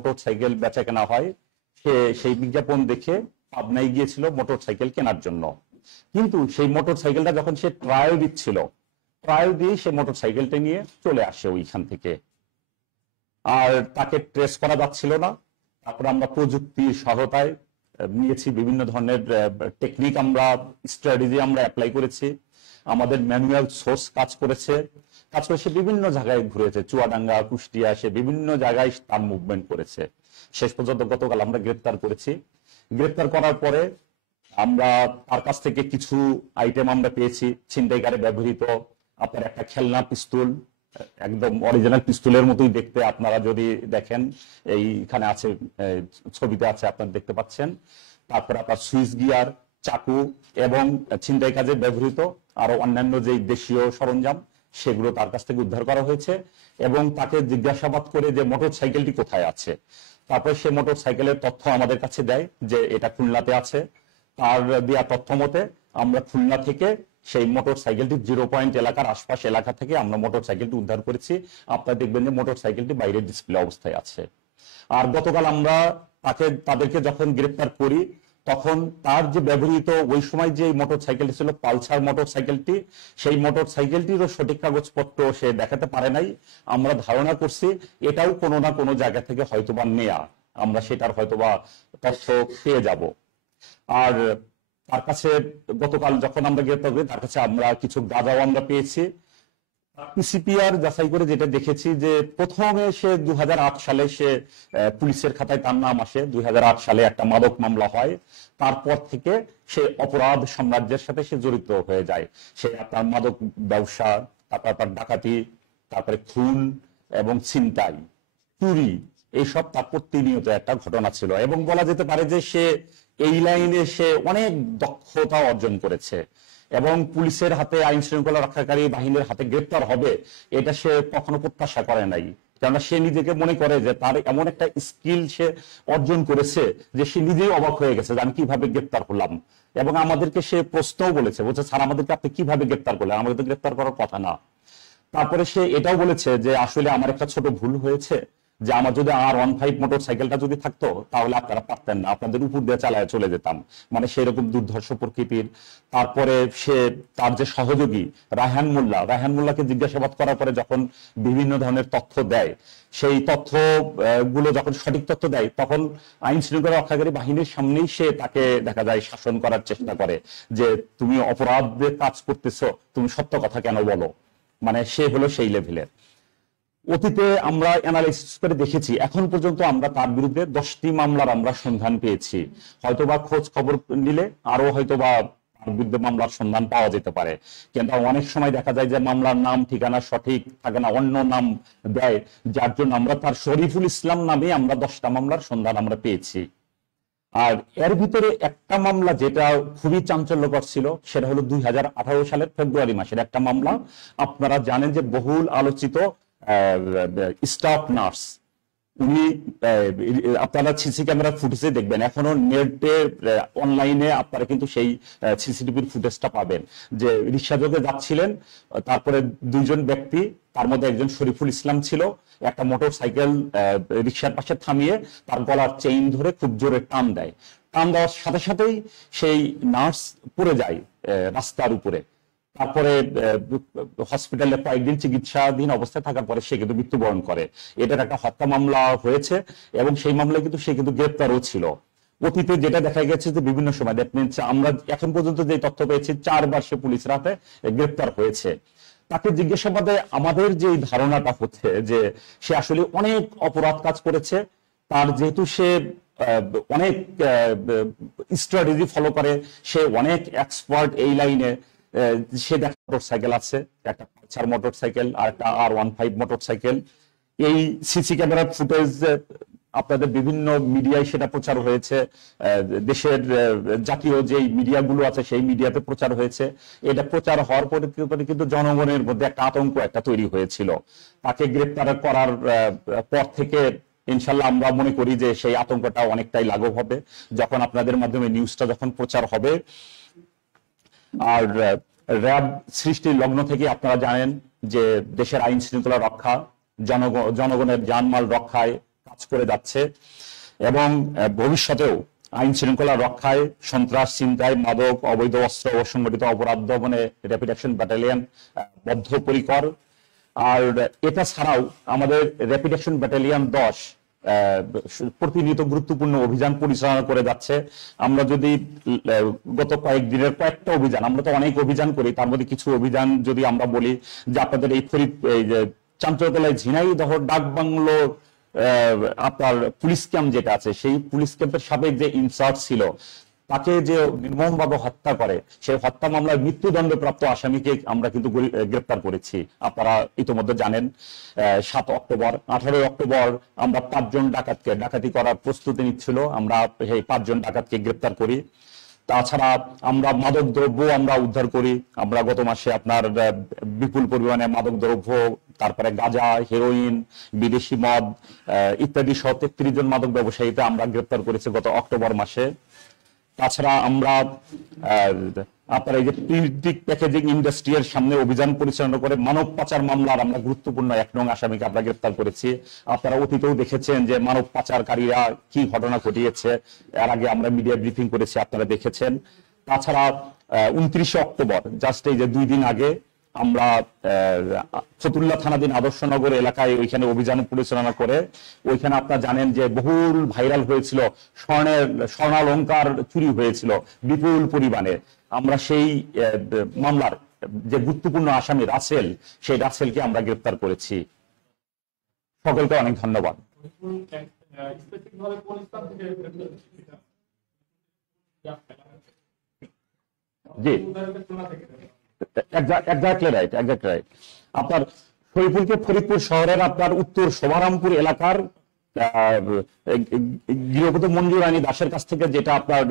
Motor cycle বেচা কেনা হয়, সে সেই বিজ্ঞাপন দেখে পাবনায় গিয়েছিল মোটর সাইকেল কেনার জন্য। কিন্তু সেই মোটর সাইকেলটা যখন সে ট্রায়াল দিচ্ছিল, ট্রায়াল দিয়ে সে মোটর সাইকেলটা নিয়ে চলে আসে ওইখান থেকে, আর তাকে ট্রেস করা যাচ্ছিল না। তারপরে আমরা প্রযুক্তির সহায়তায় নিয়েছি, বিভিন্ন ধরনের টেকনিক আমরা স্ট্র্যাটেজি আমরা অ্যাপ্লাই করেছি, আমাদের ম্যানুয়াল সোর্স কাজ করে সে বিভিন্ন জায়গায় ঘুরেছে, চুয়াডাঙ্গা, কুষ্টিয়া, সে বিভিন্ন জায়গায় তার মুভমেন্ট করেছে। শেষ পর্যন্ত গতকাল আমরা গ্রেপ্তার করেছি। গ্রেপ্তার করার পরে আমরা তার কাছ থেকে কিছু আইটেম আমরা পেয়েছি, ছিনতাইকারে ব্যবহৃত আপনার একটা খেলনা পিস্তল, একদম অরিজিনাল পিস্তলের মতোই দেখতে, আপনারা যদি দেখেন এইখানে আছে, ছবিতে আছে, আপনারা দেখতে পাচ্ছেন। তারপরে আপনার সুইচ গিয়ার, চাকু এবং ছিনতাই কাজে ব্যবহৃত আরো অন্যান্য যে দেশীয় সরঞ্জাম, সেগুলো তার কাছ থেকে উদ্ধার করা হয়েছে। এবং তাকে জিজ্ঞাসাবাদ করে যে মোটর সাইকেলটি কোথায় আছে, তারপরে সে মোটর সাইকেলের তথ্য আমাদের কাছে দেয় যে এটা খুলনাতে আছে। তার দেওয়া তথ্য মতে আমরা খুলনা থেকে সেই মোটর সাইকেলটি 0 পয়েন্ট এলাকার আশপাশ এলাকা থেকে আমরা মোটর সাইকেলটি উদ্ধার করেছি। আপনারা দেখবেন যে মোটর সাইকেলটি বাইরের ডিসপ্লে অবস্থায় আছে। আর গতকাল আমরা তাদেরকে যখন গ্রেপ্তার করি, তখন তার যে ব্যবহৃত ওই সময় যে মোটর সাইকেলটি ছিল, পালসার মোটর সাইকেলটি, সেই মোটর সাইকেলটিরও সঠিক কাগজপত্র সে দেখাতে পারে নাই। আমরা ধারণা করছি এটাও কোনো না কোনো জায়গা থেকে হয়তোবা নেয়া, আমরা সেটার হয়তোবা তথ্য পেয়ে যাব। আর তার কাছে গতকাল যখন আমরা গ্রেপ্তার করি, তার কাছে আমরা কিছু গাঁজাও আমরা পেয়েছি। পিসিপিআর যাচাই করে যেটা দেখেছি যে প্রথমে সে 2008 সালে সে পুলিশের খাতায় তার নাম আসে, 2008 সালে একটা মাদক মামলা হয়। তারপর থেকে সে অপরাধ সাম্রাজ্যের সাথে সে জড়িত হয়ে যায়। সে আপনার মাদক ব্যবসা, তারপর ডাকাতি, তারপরে খুন এবং ছিনতাই, চুরি, এইসব তার প্রতিনিয়ত একটা ঘটনা ছিল। এবং বলা যেতে পারে যে সে এই লাইনে সে অনেক দক্ষতা অর্জন করেছে এবং পুলিশের হাতে, আইন শৃঙ্খলা রক্ষাকারী বাহিনীর হাতে গ্রেপ্তার হবে এটা সে কখনো প্রত্যাশা করে নাই। কেননা সে নিজেকে মনে করে যে তার এমন একটা স্কিল সে অর্জন করেছে যে সে নিজেই অবাক হয়ে গেছে যে আমি কিভাবে গ্রেপ্তার করলাম। এবং আমাদেরকে সে প্রশ্নও বলেছে, বলছে স্যার আমাদেরকে আপনি কিভাবে গ্রেপ্তার করলেন, আমাদের তো গ্রেপ্তার করার কথা না। তারপরে সে এটাও বলেছে যে আসলে আমার একটা ছোট ভুল হয়েছে, যে আমার যদি R15 মোটর সাইকেলটা যদি থাকতো তাহলে আপনারা পারতেন না, আপনাদের উপর দিয়ে চালায় চলে যেতাম, মানে সেরকম দুর্ধর্ষ প্রকৃতির। তারপরে সে তার যে সহযোগী রায়হান মোল্লাকে জিজ্ঞাসাবাদ করার পরে যখন বিভিন্ন ধরনের তথ্য দেয়, সেই তথ্য গুলো যখন সঠিক তথ্য দেয়, তখন আইন শৃঙ্খলা রক্ষাকারী বাহিনীর সামনেই সে তাকে দেখা যায় শাসন করার চেষ্টা করে যে তুমি অপরাধের কাজ করতেছো, তুমি সত্য কথা কেন বলো, মানে সে হলো সেই লেভেলের। অতীতে আমরা অ্যানালাইসিস করে দেখেছি এখন পর্যন্ত আমরা তার বিরুদ্ধে 10টি মামলার আমরা সন্ধান পেয়েছি। হয়তোবা খোঁজ খবর নিলে আরো হয়তোবা তার বিরুদ্ধে মামলার সন্ধান পাওয়া যেতে পারে, কিন্তু অনেক সময় দেখা যায় যে মামলার নাম ঠিকানা সঠিক থাকে না, অন্য নাম দেয়, যার জন্য আমরা তার শরীফুল ইসলাম নামে আমরা 10টা মামলার সন্ধান আমরা পেয়েছি। আর এর ভিতরে একটা মামলা যেটা খুবই চাঞ্চল্যকর ছিল, সেটা হলো 2018 সালের ফেব্রুয়ারি মাসের একটা মামলা। আপনারা জানেন যে বহুল আলোচিত স্টাফ নার্স, উনি, আপনারা সিসি ক্যামেরার ফুটেজে দেখবেন, এখনো নেটে অনলাইনে আপনারা কিন্তু সেই সিসিটিভির ফুটেজটা পাবেন, যে রিক্সাযোগে যাচ্ছিলেন, তারপরে দুইজন ব্যক্তি, তার মধ্যে একজন শরীফুল ইসলাম ছিল, একটা মোটর সাইকেল রিক্সার পাশে থামিয়ে তার গলার চেইন ধরে খুব জোরে টান দেয়। টান দেওয়ার সাথে সাথেই সেই নার্স পড়ে যায় রাস্তার উপরে। তারপরে হসপিটালে কয়েকদিন চিকিৎসাধীন অবস্থায় থাকার পরে সে কিন্তু মৃত্যুবরণ করে। এটার একটা হত্যা মামলা হয়েছে এবং সেই মামলায় কিন্তু সে কিন্তু গ্রেপ্তারও ছিল। অতীতে যেটা দেখা গেছে যে বিভিন্ন সময়, দ্যাট মিনস আমরা এখন পর্যন্ত যে তথ্য পেয়েছি 4 বার সে পুলিশের হাতে গ্রেপ্তার হয়েছে। তাকে জিজ্ঞাসাবাদে আমাদের যে ধারণাটা হচ্ছে যে সে আসলে অনেক অপরাধ কাজ করেছে, তার যেহেতু সে অনেক স্ট্র্যাটেজি ফলো করে, সে অনেক এক্সপার্ট এই লাইনে। সে মোটর সাইকেল আছে, একটা পালসার মোটর সাইকেল আর একটা R15 মোটর সাইকেল। এই সিসি ক্যামেরার ফুটেজ আপনাদের বিভিন্ন মিডিয়ায় সেটা প্রচার হয়েছে, দেশের জাতীয় যেই মিডিয়াগুলো আছে সেই মিডিয়াতে প্রচার হয়েছে। এটা প্রচার হওয়ার পরে কিন্তু জনগণের মধ্যে একটা আতঙ্ক একটা তৈরি হয়েছিল। তাকে গ্রেপ্তার করার পর থেকে ইনশাল্লাহ আমরা মনে করি যে সেই আতঙ্কটা অনেকটাই লাঘব হবে যখন আপনাদের মাধ্যমে নিউজটা যখন প্রচার হবে। আর র্যাব সৃষ্টির লগ্ন থেকে আপনারা জানেন যে দেশের আইন শৃঙ্খলা রক্ষা, জনগণের জানমাল রক্ষায় কাজ কাজ করে যাচ্ছে এবং ভবিষ্যতেও আইন শৃঙ্খলা রক্ষায়, সন্ত্রাস, ছিনতাই, মাদক, অবৈধ অস্ত্র ও সংগঠিত অপরাধ দমনে র্যাপিড অ্যাকশন ব্যাটালিয়ন বদ্ধপরিকর। আর এটা ছাড়াও আমাদের র্যাপিড অ্যাকশন ব্যাটালিয়ন 10 প্রতিনিয়ত গুরুত্বপূর্ণ অভিযান পরিচালনা করে যাচ্ছে। আমরা যদি গত কয়েকদিনের কয়েকটা অভিযান, আমরা তো অনেক অভিযান করি, তার মধ্যে কিছু অভিযান যদি আমরা বলি যে আপনাদের এই চাঞ্চল্যতলায় ঝিনাইদহ ডাক বাংলো আপনার পুলিশ ক্যাম্প যেটা আছে, সেই পুলিশ ক্যাম্পের সাবেক যে ইনচার্জ ছিল তাকে যে নির্মমভাবে হত্যা করে, সেই হত্যা মামলায় মৃত্যুদণ্ডপ্রাপ্ত আসামিকে আমরা কিন্তু গ্রেপ্তার করেছি। আপনারা ইতিমধ্যে জানেন 7 অক্টোবর 18 অক্টোবর আমরা 5 জন ডাকাতকে ডাকাতি করার প্রস্তুতি নিচ্ছিল, আমরা সেই 5 জন ডাকাতকে গ্রেপ্তার করি। তাছাড়া আমরা মাদক দ্রব্য আমরা উদ্ধার করি। আমরা গত মাসে আপনার বিপুল পরিমাণে মাদক দ্রব্য, তারপরে গাঁজা, হেরোইন, বিদেশি মদ ইত্যাদি সহ 33 জন মাদক ব্যবসায়ীতে আমরা গ্রেপ্তার করেছি গত অক্টোবর মাসে। তাছাড়া আমরা আপনার এই যে প্রিন্টিং প্যাকেজিং ইন্ডাস্ট্রির সামনে অভিযান পরিচালনা করে মানব পাচার মামলার আমরা গুরুত্বপূর্ণ 1 নং আসামিকে আমরা গ্রেপ্তার করেছি। আপনারা অতীতেও দেখেছেন যে মানব পাচারকারীরা কি ঘটনা ঘটিয়েছে, এর আগে আমরা মিডিয়া ব্রিফিং করেছি, আপনারা দেখেছেন। তাছাড়া 29 অক্টোবর জাস্ট এই যে 2 দিন আগে আমরা ফতুল্লা থানাধীন আদর্শনগর এলাকায় ওইখানে অভিযান পরিচালনা করে ওইখানে আপনারা জানেন যে বহুল ভাইরাল হয়েছিল স্বর্ণালংকার চুরি হয়েছিল বিপুল পরিমাণে। আমরা সেই মামলার যে গুরুত্বপূর্ণ আসামি রাসেল, সেই রাসেলকে আমরা গ্রেপ্তার করেছি। সকলকে অনেক ধন্যবাদ। জি, এক্স্যাক্টলি রাইট। আপনার শরীফুলকে ফরিদপুর শহরের আপনার উত্তর শোভারামপুর এলাকার গৃহবধূ মঞ্জু রানী দাসের কাছ থেকে যেটা আপনার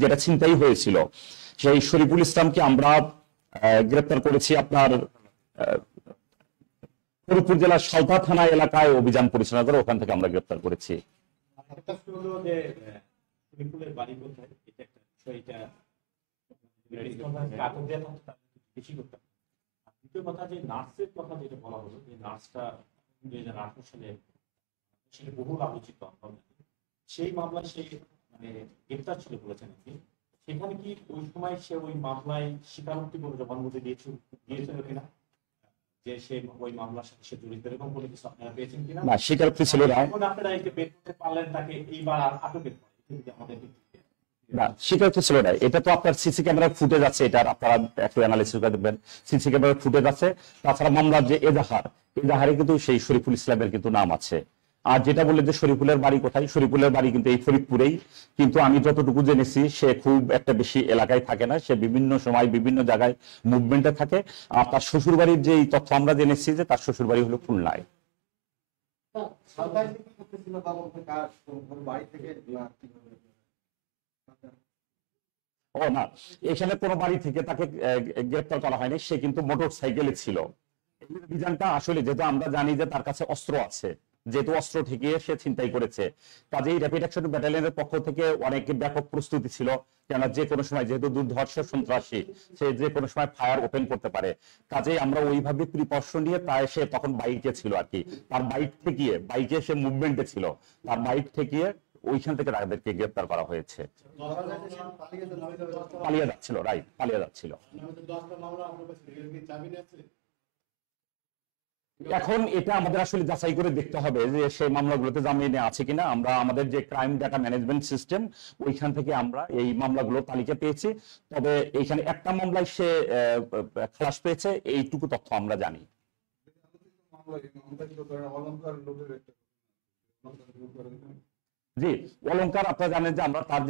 যেটা ছিনতাই হয়েছিল, সেই শরীফুল ইসলামকে আমরা গ্রেপ্তার করেছি আপনার ফরিদপুর জেলার সালতা থানা এলাকায় অভিযান পরিচালনা করে ওখান থেকে আমরা গ্রেপ্তার করেছি। দ্বিতীয় কথা, যে নার্সের কথা যেটা বলা হলো, যে নার্সটা 2018 সালে সেটা বহুল আলোচিত, সেই মামলায় সে মানে গ্রেপ্তার ছিল বলেছেন আপনি, সেখানে কি ওই সময় সে ওই মামলায় স্বীকারোক্তি করে জবানবন্দি দিয়েছিল কিনা, যে সে ওই মামলার সাথে সে জড়িত, এরকম কোনো কিছু আপনারা পেয়েছেন কিনা? না, স্বীকারোক্তি ছিল না। এখন আপনারা এই যে বের করতে পারলেন তাকে, এইবার আটকের পরে আমাদের না, স্বীকারোক্তি ছিল না। এটা তো আপনার সিসি ক্যামেরার ফুটেজ আছে, এটার আপনারা একটু অ্যানালাইসিস করে দেখবেন, সিসি ক্যামেরার ফুটেজ আছে। তাছাড়া মামলার যে এজাহারে কিন্তু সেই শরীফুল ইসলামের কিন্তু নাম আছে। আর যেটা বললেন যে শরীফুলের বাড়ি কোথায়, শরীফুলের বাড়ি কিন্তু এই ফরিদপুরেই, কিন্তু আমি যতটুকু জেনেছি সে খুব একটা বেশি এলাকায় থাকে না, সে বিভিন্ন সময় বিভিন্ন জায়গায় মুভমেন্টে থাকে। আর তার শ্বশুর বাড়ির যে তথ্য আমরা জেনেছি যে তার শ্বশুর বাড়ি হলো খুলনায়। ও না, এখানে কোনো বাড়ি থেকে তাকে গ্রেপ্তার করা হয়নি, সে কিন্তু মোটর সাইকেলে ছিল। অভিযানটা আসলে যেহেতু আমরা জানি যে তার কাছে অস্ত্র আছে, যেহেতু অস্ত্র ঠেকিয়ে সে ছিনতাই করেছে, কাজেই র্যাপিড অ্যাকশন ব্যাটালিয়নের পক্ষ থেকে অনেক ব্যাপক প্রস্তুতি ছিল, কেন যে কোনো সময় যেহেতু দুর্ধর্ষ সন্ত্রাসী, সে যে কোনো সময় ফায়ার ওপেন করতে পারে। কাজেই আমরা ওইভাবে প্রিকশন নিয়ে, তাই সে তখন বাইকে ছিল আর কি, তার বাইক ঠেকিয়ে, বাইকে সে মুভমেন্টে ছিল, তার বাইক ঠেকিয়ে ওইখান থেকে তাদেরকে গ্রেপ্তার করা হয়েছে। পালিয়ে যাচ্ছিল, রাইট, পালিয়ে যাচ্ছিল। এখন এটা আমাদের আসলে যাচাই করে দেখতে হবে যে সেই মামলাগুলোতে জামিনে আছে কিনা। আমরা আমাদের যে ক্রাইম ডাটা ম্যানেজমেন্ট সিস্টেম, ওইখান থেকে আমরা এই মামলাগুলোর তালিকা পেয়েছি। তবে এইখানে একটা মামলায় সে খালাস পেয়েছে, এইটুকু তথ্য আমরা জানি। জি, অলংকার আপনারা জানেন যে আমরা তার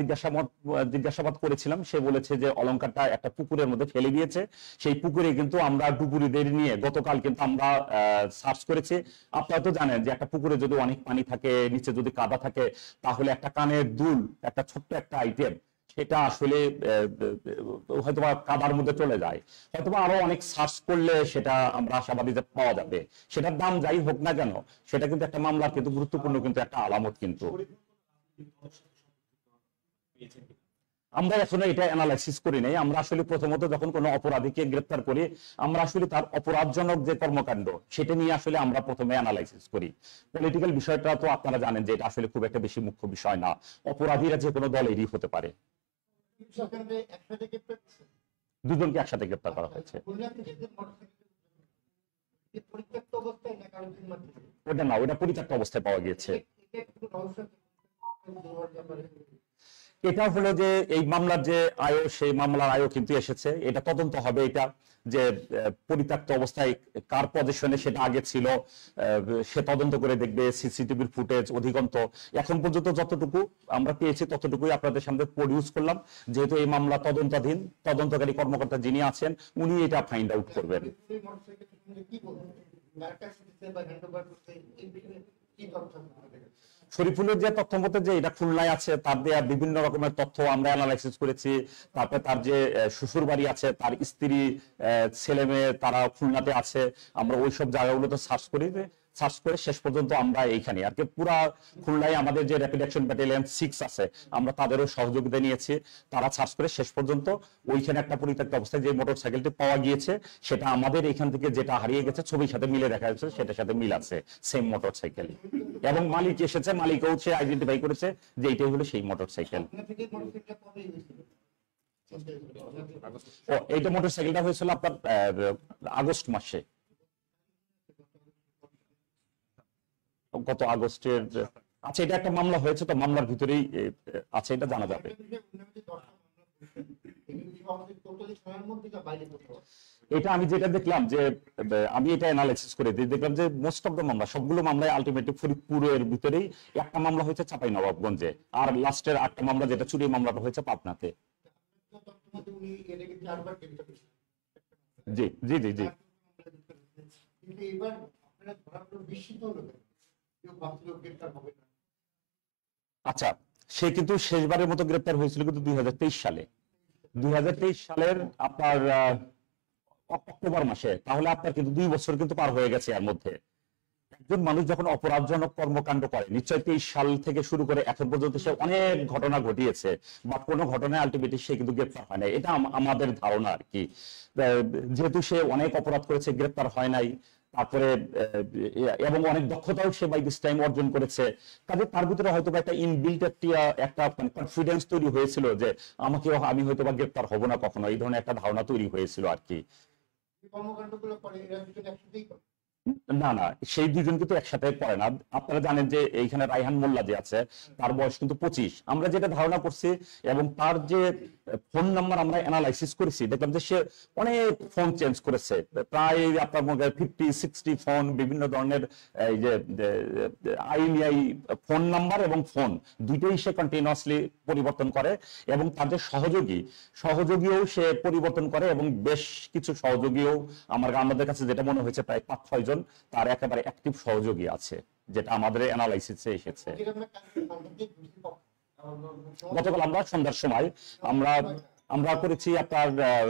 জিজ্ঞাসাবাদ করেছিলাম, সে বলেছে যে অলংকারটা একটা পুকুরের মধ্যে ফেলে দিয়েছে। সেই পুকুরে কিন্তু আমরা ডুবুরিদের নিয়ে গতকাল কিন্তু আমরা সার্চ করেছি। আপনারা তো জানেন যে একটা পুকুরে যদি অনেক পানি থাকে, নিচে যদি কাদা থাকে, তাহলে একটা কানের দুল, একটা ছোট্ট একটা আইটেম, সেটা আসলে হয়তোবা কাদার মধ্যে চলে যায়। হয়তোবা আরো অনেক সার্চ করলে সেটা আমরা আশাবাদী যে পাওয়া যাবে। সেটার দাম যাই হোক না কেন, সেটা কিন্তু একটা মামলার কিন্তু গুরুত্বপূর্ণ কিন্তু একটা আলামত। কিন্তু আমরা এখনো এটা অ্যানালাইসিস করি নাই। আমরা আসলে প্রথমত যখন কোনো অপরাধীকে গ্রেপ্তার করি, আমরা আসলে তার অপরাধজনক যে কর্মকাণ্ড সেটা নিয়ে আসলে আমরা প্রথমে অ্যানালাইসিস করি। পলিটিক্যাল বিষয়টা তো আপনারা জানেন যে এটা আসলে খুব একটা বেশি মুখ্য বিষয় না, অপরাধীরা যে কোনো দলেরই হতে পারে। দুজনকে একসাথে গ্রেপ্তার করা হয়েছে। ওটা না, ওটা পরিত্যক্ত অবস্থায় পাওয়া গিয়েছে। এটা হলো যে এই মামলার যে আয়ও, সেই মামলার আয়ও কিন্তু এসেছে, এটা তদন্ত হবে। এটা যে পরিত্যক্ত অবস্থায় কার পজিশনে সেটা আগে ছিল সে তদন্ত করে দেখবে, সিসিটিভির ফুটেজ অধিকন্ত। এখন পর্যন্ত যতটুকু আমরা পেয়েছি ততটুকুই আপনাদের সামনে প্রডিউস করলাম, যেহেতু এই মামলা তদন্তাধীন। তদন্তকারী কর্মকর্তা যিনি আছেন উনি এটা ফাইন্ড আউট করবেন। শরীফুলের যে তথ্য মতে যে এটা খুলনায় আছে, তার দেয়া বিভিন্ন রকমের তথ্য আমরা অ্যানালাইসিস করেছি। তারপরে তার যে শ্বশুর বাড়ি আছে, তার স্ত্রী, ছেলে মেয়ে তারা খুলনাতে আছে। আমরা ওইসব জায়গাগুলোতে সার্চ করে শেষ পর্যন্ত আমরা এইখানে আর কি পুরা খুলনায় আমাদের যে র্যাপিড অ্যাকশন ব্যাটালিয়ন 6 আছে, আমরা তাদেরও সহযোগিতা নিয়েছি। তারা সার্চ করে শেষ পর্যন্ত ওইখানে একটা পরিত্যক্ত অবস্থায় যে মোটরসাইকেলটি পাওয়া গিয়েছে, সেটা আমাদের এখান থেকে যেটা হারিয়ে গেছে ছবির সাথে মিলে দেখা যাচ্ছে, সেটার সাথে মিল আছে, সেম মোটরসাইকেল। এবং মালিক এসেছে, মালিকও সে আইডেন্টিফাই করেছে যে এটাই হলো সেই মোটরসাইকেল। ও, এইটা মোটরসাইকেলটা হয়েছিল আপনার আগস্ট মাসে, গত আগস্টের। আচ্ছা, এটা একটা মামলা হয়েছে, তো মামলার ভিতরেই আছে, এটা জানা যাবে। এটা আমি যেটা দেখলাম যে আমি এটা অ্যানালাইসিস করে দেখলাম যে মোস্ট অফ দ্য মামলা, সবগুলো মামলায় আলটিমেটলি ফরিদপুরের ভিতরেই একটা মামলা হয়েছে চাঁপাইনবাবগঞ্জে, আর লাস্টের 8টা মামলা যেটা চুরি মামলাটা হয়েছে পাবনাতে। জি জি জি জি। আচ্ছা, সে কিন্তু শেষবারের মতো গ্রেপ্তার হয়েছিল কিন্তু 2023 সালে। 2023 সালের আপনার অক্টোবর মাসে। তাহলে আপনার কিন্তু 2 বছর কিন্তু পার হয়ে গেছে এর মধ্যে। একজন মানুষ যখন অপরাধজনক কর্মকাণ্ড করে, নিশ্চয়ই 23 সাল থেকে শুরু করে এখন পর্যন্ত সে অনেক ঘটনা ঘটিয়েছে, বা কোনো ঘটনায় আলটিমেটলি সে কিন্তু গ্রেপ্তার হয় নাই, এটা আমাদের ধারণা আর কি। যেহেতু সে অনেক অপরাধ করেছে, গ্রেপ্তার হয় নাই, তারপরে এবং অনেক দক্ষতাও সে বাই দিস টাইম অর্জন করেছে, কাজে তার ভিতরে হয়তো একটা ইনবিল্ট একটা কনফিডেন্স তৈরি হয়েছিল যে আমি হয়তো বা গ্রেপ্তার হব না কখনো, এই ধরনের একটা ধারণা তৈরি হয়েছিল আর কি। না না, সেই দুজন কিন্তু একসাথে পড়ে না। আপনারা জানেন যে এইখানে রায়হান মোল্লা যে আছে, তার বয়স কিন্তু 25। আমরা যেটা ধারণা করছি, এবং তার যে ফোন নাম্বার আমরা অ্যানালাইসিস করেছি, দেখলাম যে সে অনেক ফোন চেঞ্জ করেছে, প্রায় আপনার মনে 50-60 ফোন, বিভিন্ন ধরনের এই যে আইএমইআই ফোন নাম্বার এবং ফোন দুইটাই সে কন্টিনিউয়াসলি পরিবর্তন করে। এবং তার যে সহযোগীও সে পরিবর্তন করে, এবং বেশ কিছু সহযোগীও আমাদের কাছে যেটা মনে হয়েছে প্রায় 5-6 জন তার একেবারে অ্যাক্টিভ সহযোগী আছে, যেটা আমাদের অ্যানালাইসিসে এসেছে। গতকাল আমরা সন্ধ্যার সময় আমরা করেছি আপনার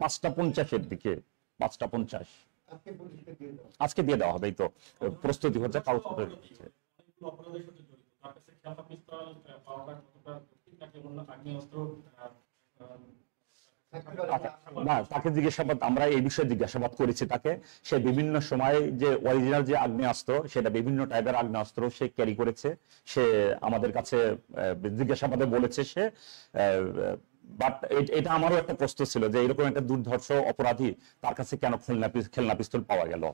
5:50 দিকে, 5:50 আজকে দিয়ে দেওয়া হবে। এই তো প্রস্তুতি হচ্ছে, কাগজপত্র দিচ্ছে। না, তাকে জিজ্ঞাসাবাদ, আমরা এই বিষয়ে জিজ্ঞাসাবাদ করেছি তাকে। সে বিভিন্ন সময় যে অরিজিনাল যে আগ্নেয়াস্ত্র, সেটা বিভিন্ন টাইপের আগ্নেয়াস্ত্র সে ক্যারি করেছে, সে আমাদের কাছে জিজ্ঞাসাবাদে বলেছে সে। বাট এটা আমারও একটা প্রশ্ন ছিল যে এরকম একটা দুর্ধর্ষ অপরাধী, তার কাছে কেন খেলনা পিস্তল পাওয়া গেল।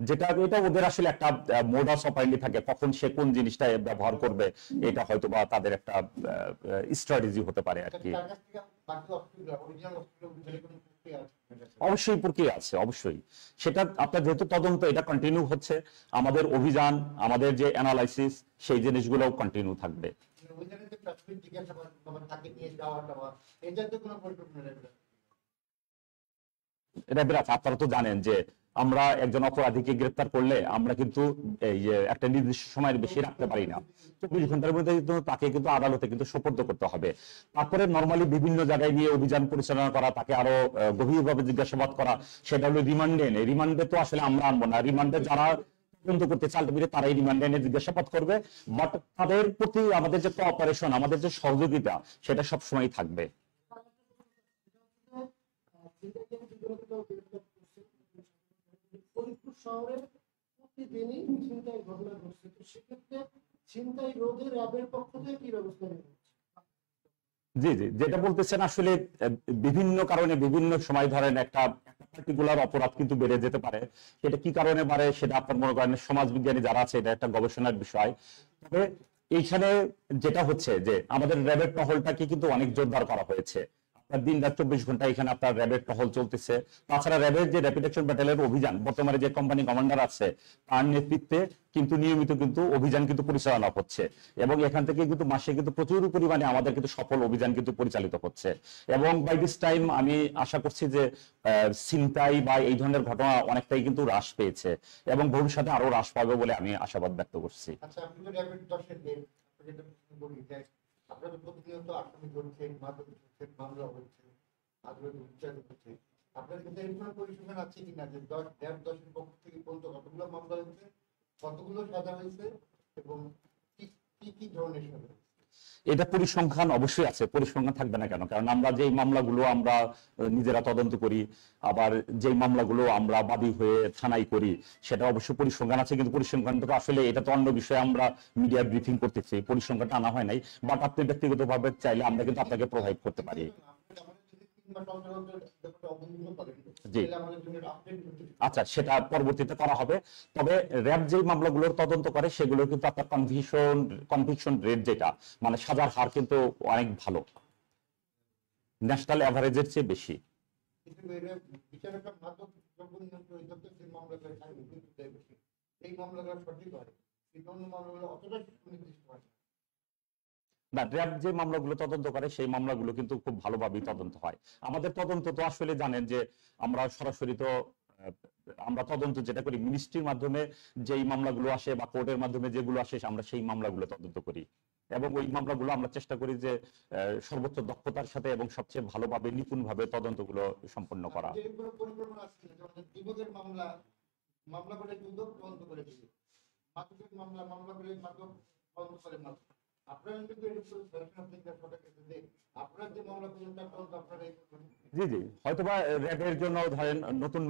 এটা ওদের আসলে একটা মোডাস অপারেন্ডি থাকে, কখন সে কোন জিনিসটা ব্যবহার করবে, এটা হয়তো বা তাদের একটা স্ট্র্যাটেজি হতে পারে আর কি। অবশ্যই প্রক্রিয়া আছে, অবশ্যই। সেটা আপনার যেহেতু তদন্ত এটা কন্টিনিউ হচ্ছে, আমাদের অভিযান, আমাদের যে অ্যানালাইসিস, সেই জিনিসগুলো কন্টিনিউ থাকবে। আপনারা তো জানেন যে আমরা একজন অপরাধীকে গ্রেপ্তার করলে আমরা কিন্তু এই যে একটা নির্দিষ্ট সময়ের বেশি রাখতে পারি না, 24 ঘন্টার মধ্যে কিন্তু তাকে কিন্তু আদালতে কিন্তু সোপর্দ করতে হবে। তারপরে নরমালি বিভিন্ন জায়গায় নিয়ে অভিযান পরিচালনা করা, তাকে আরো গভীরভাবে জিজ্ঞাসাবাদ করা, সেটা হলো রিমান্ডে। রিমান্ডে তো আসলে আমরা আনবো না, রিমান্ডে যারা তদন্ত করতে চালটা তারাই রিমান্ডে এনে জিজ্ঞাসাবাদ করবে, বাট তাদের প্রতি আমাদের যে কোঅপারেশন, আমাদের যে সহযোগিতা, সেটা সবসময় থাকবে। ফরিদপুর শহরে প্রতিদিনই ছিনতাই ঘটনা ঘটছে, তো সেক্ষেত্রে ছিনতাই রোধে র্যাবের পক্ষ থেকে কি ব্যবস্থা নেওয়া হচ্ছে? জি জি, যেটা বলতেছেন আসলে বিভিন্ন কারণে বিভিন্ন সময় ধরেন একটা পার্টিকুলার অপরাধ কিন্তু বেড়ে যেতে পারে। সেটা কি কারণে বাড়ে সেটা আপনার মনে করেন সমাজবিজ্ঞানী যারা আছে এটা একটা গবেষণার বিষয়। তবে এইখানে যেটা হচ্ছে যে আমাদের র্যাবের টহলটাকে কিন্তু অনেক জোরদার করা হয়েছে। আপনার দিন রাত 24 ঘন্টা এখানে আপনার র্যাবের টহল চলতেছে। তাছাড়া র্যাবের যে র্যাপিড অ্যাকশন ব্যাটালিয়নের অভিযান, বর্তমানে যে কোম্পানি কমান্ডার আছে তার নেতৃত্বে কিন্তু নিয়মিত কিন্তু অভিযান কিন্তু পরিচালনা হচ্ছে, এবং এখান থেকে কিন্তু মাসে কিন্তু প্রচুর পরিমাণে আমাদের কিন্তু সফল অভিযান কিন্তু পরিচালিত হচ্ছে। এবং বাই দিস টাইম আমি আশা করছি যে ছিনতাই বা এই ধরনের ঘটনা অনেকটাই কিন্তু হ্রাস পেয়েছে, এবং ভবিষ্যতে আরো হ্রাস পাবে বলে আমি আশাবাদ ব্যক্ত করছি। আচ্ছা, আপনি তো র্যাপিড 10-এর দিন যেটা বলি যে আপনারা তো প্রতিনিয়ত আসামি ধরছেন, মাদক ধরছেন, মামলা হচ্ছে, আদালতে বিচার হচ্ছে, আপনার কিন্তু এরকম পরিসংখ্যান আছে কিনা যে র্যাব 10-এর পক্ষ থেকে পর্যন্ত কতগুলো মামলা হয়েছে, কতগুলো সাজা হয়েছে এবং কি কি কি ধরনের সাজা? এটা পরিসংখ্যান অবশ্যই আছে, পরিসংখ্যান থাকবে না কেন? কারণ আমরা যেই মামলাগুলো আমরা নিজেরা তদন্ত করি, আবার যেই মামলাগুলো আমরা বাদী হয়ে থানায় করি, সেটা অবশ্যই পরিসংখ্যান আছে। কিন্তু পরিসংখ্যান তো আসলে এটা তো অন্য বিষয়ে আমরা মিডিয়া ব্রিফিং করতেছি, পরিসংখ্যানটা আনা হয় নাই। বাট আপনি ব্যক্তিগতভাবে চাইলে আমরা কিন্তু আপনাকে প্রোভাইড করতে পারি। জি, আচ্ছা, সেটা পরবর্তীতে করা হবে। তবে র্যাব যে মামলাগুলোর তদন্ত করে সেগুলো কিন্তু আপনার কনভিকশন রেট যেটা, মানে সাজার হার কিন্তু অনেক ভালো, ন্যাশনাল এভারেজের চেয়ে বেশি। বিচারকরা মাদক দ্রব্য নিয়ন্ত্রণ অধিদপ্তর যে মামলাগুলো থাকে কিন্তু এই মামলাগুলো সঠিক হয়, এই ধরনের মামলাগুলো অতটা সুনির্দিষ্ট হয় না। না, র্যাব যে মামলাগুলো তদন্ত করে সেই মামলাগুলো কিন্তু খুব ভালোভাবেই তদন্ত হয়। আমাদের তদন্ত তো আসলে জানেন যে আমরা সরাসরি তো আমরা তদন্ত যেটা করি মিনিস্ট্রির মাধ্যমে, যেই মামলাগুলো আসে বা কোর্টের মাধ্যমে যেগুলো আসে আমরা সেই মামলাগুলো তদন্ত করি, এবং ওই মামলাগুলো আমরা চেষ্টা করি যে সর্বোচ্চ দক্ষতার সাথে এবং সবচেয়ে ভালোভাবে নিপুণভাবে তদন্তগুলো সম্পন্ন করা। যেগুলো পরিকল্পনা আছে, যেমন দুদকের মামলা করে দুদক তদন্ত করে দিবে, মাদকের মামলা করে মাদক তদন্ত করে মাদক। আপনারা কিন্তু এরকম সরকার থেকে সরকার কাছে যে আপনারা যে মামলা করলেন তার তদন্ত আপনারা জি জি, হয়তোবা র্যাবের জন্য ধরেন নতুন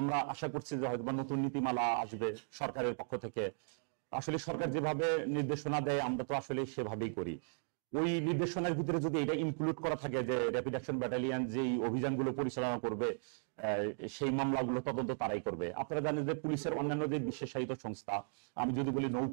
আমরা আশা করছি যে হয়তোবা নতুন নীতিমালা আসবে সরকারের পক্ষ থেকে। আসলে সরকার যেভাবে নির্দেশনা দেয় আমরা তো আসলে সেভাবেই করি। ওই নির্দেশনার ভিতরে যদি এটা ইনক্লুড করা থাকে যে র্যাপিড অ্যাকশন ব্যাটালিয়ন যেই অভিযানগুলো পরিচালনা করবে সেই মামলাগুলো তদন্ত তারাই করবে। আপনারা জানেন যে পুলিশের অন্যান্য যে বিশেষায়িত সংস্থা, আমি যদি বলি নৌ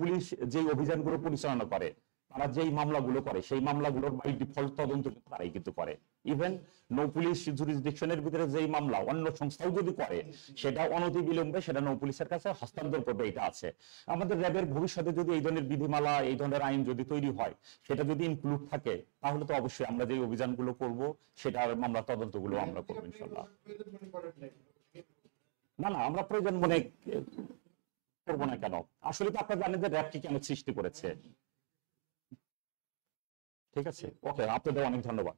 পুলিশ যেই অভিযানগুলো পরিচালনা করে, তারা যেই মামলাগুলো করে সেই মামলাগুলোর বাই ডিফল্ট তদন্ত কিন্তু তারাই কিন্তু করে। ইভেন নৌ পুলিশ জুরিসডিকশনের ভিতরে যেই মামলা অন্য সংস্থাও যদি করে, সেটা অনতিবিলম্বে সেটা নৌ পুলিশের কাছে হস্তান্তর করবে, এটা আছে। আমাদের র্যাবের ভবিষ্যতে যদি এই ধরনের বিধিমালা, এই ধরনের আইন যদি তৈরি হয়, সেটা যদি ইনক্লুড থাকে, তাহলে তো অবশ্যই আমরা যে অভিযানগুলো করব সেটার মামলা তদন্তগুলো আমরা করবো ইনশাল্লাহ। না না, আমরা প্রয়োজন মনে করবো না কেন? আসলে তো আপনারা জানেন যে র্যাবকে কেন সৃষ্টি করেছে। ঠিক আছে, ওকে, আপনাদের অনেক ধন্যবাদ।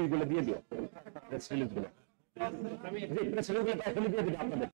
এইগুলো দিয়ে দিও, প্রেস রিলিজ গুলো, প্রেস রিলিজ গুলো এখনই দিয়ে দিবে আপনাদের।